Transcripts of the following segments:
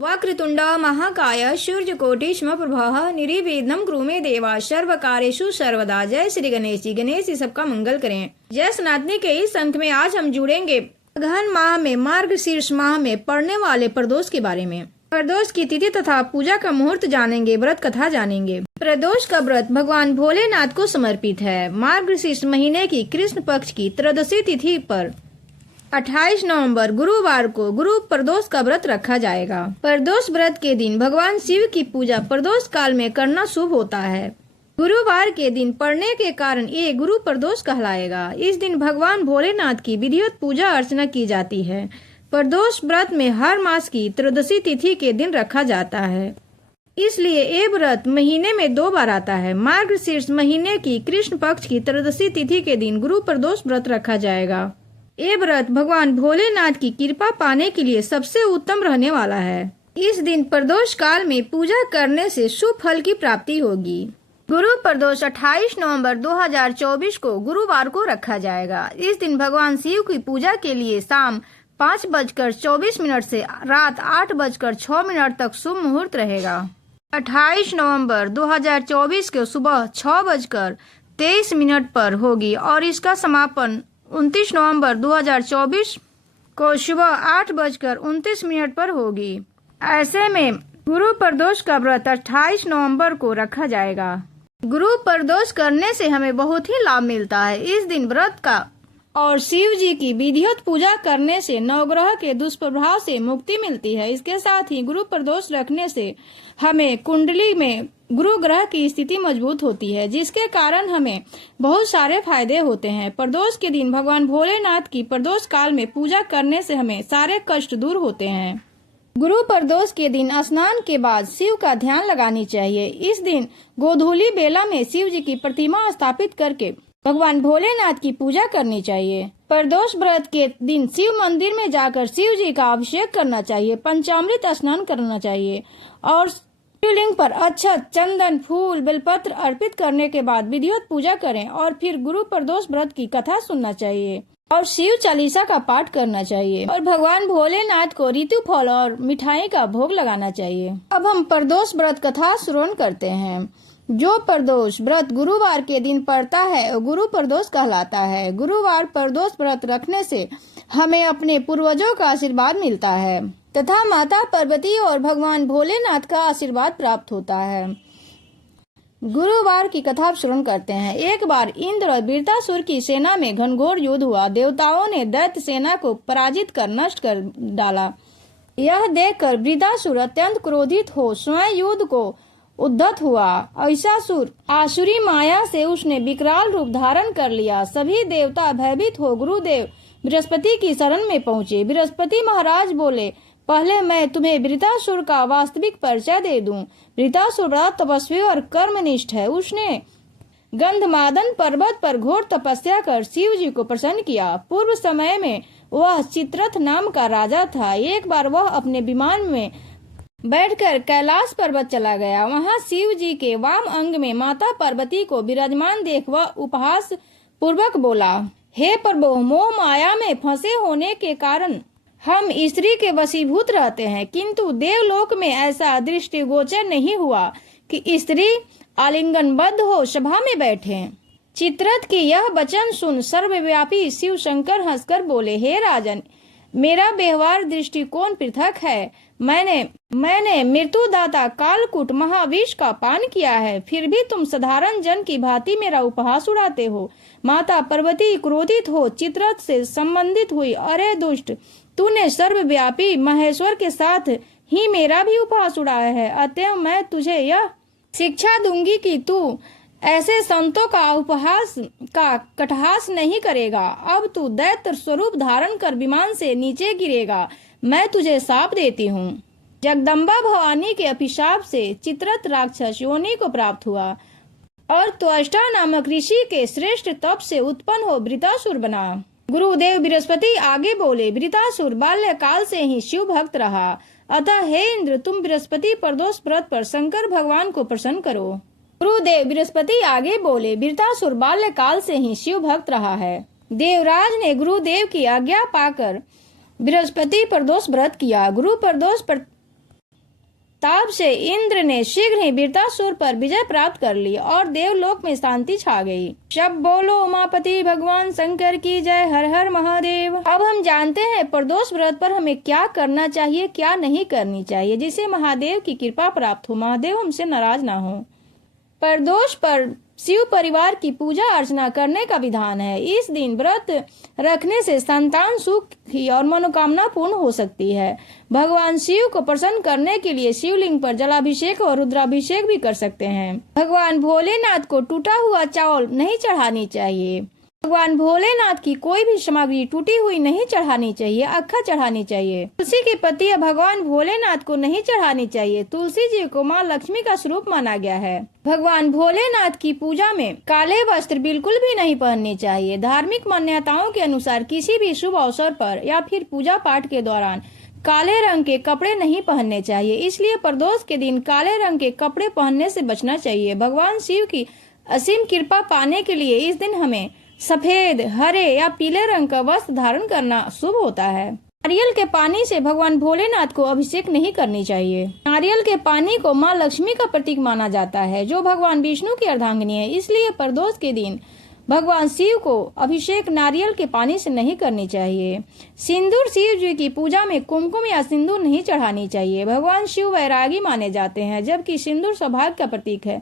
वक्रतुंड महाकाय सूर्यकोटि समप्रभः निर्विघ्नं कुरु मे देवा सर्वकार्येषु सर्वदा। जय श्री गणेश जी। गणेश जी सबका मंगल करें। जय सनातनी के इस अंक में आज हम जुड़ेंगे अगहन माह में मार्गशीर्ष माह में पड़ने वाले प्रदोष के बारे में। प्रदोष की तिथि तथा पूजा का मुहूर्त जानेंगे, व्रत कथा जानेंगे। प्रदोष का व्रत भगवान भोलेनाथ को समर्पित है। मार्गशीर्ष महीने की कृष्ण पक्ष की त्रयोदशी तिथि पर 28 नवंबर गुरुवार को गुरु प्रदोष का व्रत रखा जाएगा। प्रदोष व्रत के दिन भगवान शिव की पूजा प्रदोष काल में करना शुभ होता है। गुरुवार के दिन पड़ने के कारण ये गुरु प्रदोष कहलाएगा। इस दिन भगवान भोलेनाथ की विधिवत पूजा अर्चना की जाती है। प्रदोष व्रत में हर मास की त्रयोदशी तिथि के दिन रखा जाता है, इसलिए ये व्रत महीने में 2 बार आता है। मार्गशीर्ष महीने की कृष्ण पक्ष की त्रयोदशी तिथि के दिन गुरु प्रदोष व्रत रखा जाएगा। ये व्रत भगवान भोलेनाथ की कृपा पाने के लिए सबसे उत्तम रहने वाला है। इस दिन प्रदोष काल में पूजा करने से शुभ फल की प्राप्ति होगी। गुरु प्रदोष 28 नवंबर 2024 को गुरुवार को रखा जाएगा। इस दिन भगवान शिव की पूजा के लिए शाम 5:24 से रात 8:06 तक शुभ मुहूर्त रहेगा। 28 नवंबर 2024 को सुबह 6:23 पर होगी और इसका समापन 29 नवंबर 2024 को सुबह 8:29 पर होगी। ऐसे में गुरु प्रदोष का व्रत 28 नवंबर को रखा जाएगा। गुरु प्रदोष करने से हमें बहुत ही लाभ मिलता है। इस दिन व्रत का और शिव जी की विधिवत पूजा करने से नवग्रह के दुष्प्रभाव से मुक्ति मिलती है। इसके साथ ही गुरु प्रदोष रखने से हमें कुंडली में गुरु ग्रह की स्थिति मजबूत होती है, जिसके कारण हमें बहुत सारे फायदे होते हैं। प्रदोष के दिन भगवान भोलेनाथ की प्रदोष काल में पूजा करने से हमें सारे कष्ट दूर होते हैं। गुरु प्रदोष के दिन स्नान के बाद शिव का ध्यान लगानी चाहिए। इस दिन गोधूली बेला में शिव जी की प्रतिमा स्थापित करके भगवान भोलेनाथ की पूजा करनी चाहिए। प्रदोष व्रत के दिन शिव मंदिर में जाकर शिव जी का अभिषेक करना चाहिए, पंचामृत स्नान करना चाहिए और शिवलिंग पर अक्षत, चंदन, फूल, बेलपत्र अर्पित करने के बाद विधिवत पूजा करें और फिर गुरु प्रदोष व्रत की कथा सुनना चाहिए और शिव चालीसा का पाठ करना चाहिए और भगवान भोलेनाथ को ऋतु फल और मिठाई का भोग लगाना चाहिए। अब हम प्रदोष व्रत कथा श्रवण करते हैं। जो प्रदोष व्रत गुरुवार के दिन पड़ता है वो गुरु प्रदोष कहलाता है। गुरुवार प्रदोष व्रत रखने से हमें अपने पूर्वजों का आशीर्वाद मिलता है तथा माता पार्वती और भगवान भोलेनाथ का आशीर्वाद प्राप्त होता है। गुरुवार की कथा श्रवण करते हैं। एक बार इंद्र और वृत्रासुर की सेना में घनघोर युद्ध हुआ। देवताओं ने दैत्य सेना को पराजित कर नष्ट कर डाला। यह देखकर वृत्रासुर अत्यंत क्रोधित हो स्वयं युद्ध को उद्धत हुआ। ऐसासुर आसुरी माया से उसने विकराल रूप धारण कर लिया। सभी देवता भयभीत हो गुरुदेव बृहस्पति की शरण में पहुँचे। बृहस्पति महाराज बोले, पहले मैं तुम्हें वृत्रासुर का वास्तविक परिचय दे दूं। वृत्रासुर बड़ा तपस्वी और कर्मनिष्ठ है। उसने गंधमादन पर्वत पर घोर तपस्या कर शिव जी को प्रसन्न किया। पूर्व समय में वह चित्ररथ नाम का राजा था। एक बार वह अपने विमान में बैठकर कैलाश पर्वत चला गया। वहां शिव जी के वाम अंग में माता पार्वती को विराजमान देख वह उपहास पूर्वक बोला, हे प्रभु, मोह माया में फंसे होने के कारण हम स्त्री के वशीभूत रहते हैं, किंतु देवलोक में ऐसा दृष्टिगोचर नहीं हुआ कि स्त्री आलिंगनबद्ध हो सभा में बैठे। चित्ररथ की यह वचन सुन सर्वव्यापी शिव शंकर हंसकर बोले, हे राजन, मेरा व्यवहार दृष्टिकोण पृथक है। मैंने मृत्युदाता कालकूट महाविष का पान किया है, फिर भी तुम साधारण जन की भांति मेरा उपहास उड़ाते हो। माता पार्वती क्रोधित हो चित्ररथ से संबंधित हुई, अरे दुष्ट, तूने सर्वव्यापी महेश्वर के साथ ही मेरा भी उपहास उड़ाया है। अतएव मैं तुझे यह शिक्षा दूंगी कि तू ऐसे संतों का उपहास का कटहास नहीं करेगा। अब तू दैत्य स्वरूप धारण कर विमान से नीचे गिरेगा। मैं तुझे शाप देती हूँ। जगदम्बा भवानी के अभिशाप से चित्ररथ राक्षस योनि को प्राप्त हुआ और त्वष्टा नामक ऋषि के श्रेष्ठ तप से उत्पन्न हो वृत्रासुर बना। गुरुदेव बृहस्पति आगे बोले, वृत्रासुर बाल्यकाल से ही शिव भक्त रहा, अतः हे इंद्र, तुम बृहस्पति प्रदोष व्रत पर शंकर भगवान को प्रसन्न करो। गुरुदेव बृहस्पति आगे बोले, वृत्रासुर बाल्यकाल से ही शिव भक्त रहा है। देवराज ने गुरुदेव की आज्ञा पाकर बृहस्पति प्रदोष व्रत किया। गुरु प्रदोष ताप से इंद्र ने शीघ्र ही वृत्तासुर पर विजय प्राप्त कर ली और देवलोक में शांति छा गई। शब बोलो उमापति भगवान शंकर की जय, हर हर महादेव। अब हम जानते हैं प्रदोष व्रत पर हमें क्या करना चाहिए, क्या नहीं करनी चाहिए, जिससे महादेव की कृपा प्राप्त हो, महादेव हमसे नाराज ना हो। प्रदोष पर शिव परिवार की पूजा अर्चना करने का विधान है। इस दिन व्रत रखने से संतान सुखी और मनोकामना पूर्ण हो सकती है। भगवान शिव को प्रसन्न करने के लिए शिवलिंग पर जलाभिषेक और रुद्राभिषेक भी कर सकते हैं। भगवान भोलेनाथ को टूटा हुआ चावल नहीं चढ़ानी चाहिए। भगवान भोलेनाथ की कोई भी सामग्री टूटी हुई नहीं चढ़ानी चाहिए, अक्खा चढ़ानी चाहिए। तुलसी की पत्तियां भगवान भोलेनाथ को नहीं चढ़ानी चाहिए। तुलसी जी को माँ लक्ष्मी का स्वरूप माना गया है। भगवान भोलेनाथ की पूजा में काले वस्त्र बिल्कुल भी नहीं पहनने चाहिए। धार्मिक मान्यताओं के अनुसार किसी भी शुभ अवसर पर या फिर पूजा पाठ के दौरान काले रंग के कपड़े नहीं पहनने चाहिए। इसलिए प्रदोष के दिन काले रंग के कपड़े पहनने से बचना चाहिए। भगवान शिव की असीम कृपा पाने के लिए इस दिन हमें सफेद, हरे या पीले रंग का वस्त्र धारण करना शुभ होता है। नारियल के पानी से भगवान भोलेनाथ को अभिषेक नहीं करनी चाहिए। नारियल के पानी को माँ लक्ष्मी का प्रतीक माना जाता है, जो भगवान विष्णु की अर्धांगिनी है। इसलिए प्रदोष के दिन भगवान शिव को अभिषेक नारियल के पानी से नहीं करनी चाहिए। सिंदूर शिव जी की पूजा में कुमकुम या सिंदूर नहीं चढ़ानी चाहिए। भगवान शिव वैरागी माने जाते हैं, जबकि सिंदूर सौभाग्य का प्रतीक है।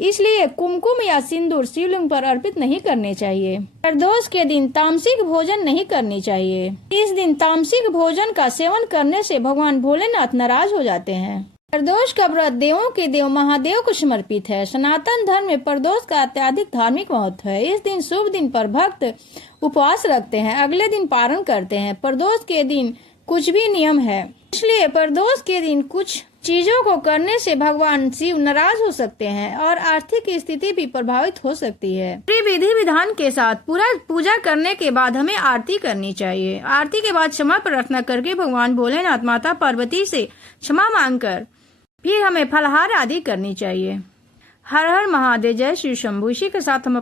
इसलिए कुमकुम या सिंदूर शिवलिंग पर अर्पित नहीं करने चाहिए। प्रदोष के दिन तामसिक भोजन नहीं करनी चाहिए। इस दिन तामसिक भोजन का सेवन करने से भगवान भोलेनाथ नाराज हो जाते हैं। प्रदोष का व्रत देवों के देव महादेव को समर्पित है। सनातन धर्म में प्रदोष का अत्यधिक धार्मिक महत्व है। इस दिन शुभ दिन पर भक्त उपवास रखते हैं, अगले दिन पारण करते हैं। प्रदोष के दिन कुछ भी नियम है, इसलिए प्रदोष के दिन कुछ चीजों को करने से भगवान शिव नाराज हो सकते हैं और आर्थिक स्थिति भी प्रभावित हो सकती है। विधि विधान के साथ पूरा पूजा करने के बाद हमें आरती करनी चाहिए। आरती के बाद क्षमा प्रार्थना करके भगवान भोलेनाथ माता पार्वती से क्षमा मांगकर फिर हमें फलाहार आदि करनी चाहिए। हर हर महादेव, जय श्री शंभू। इसी के साथ हम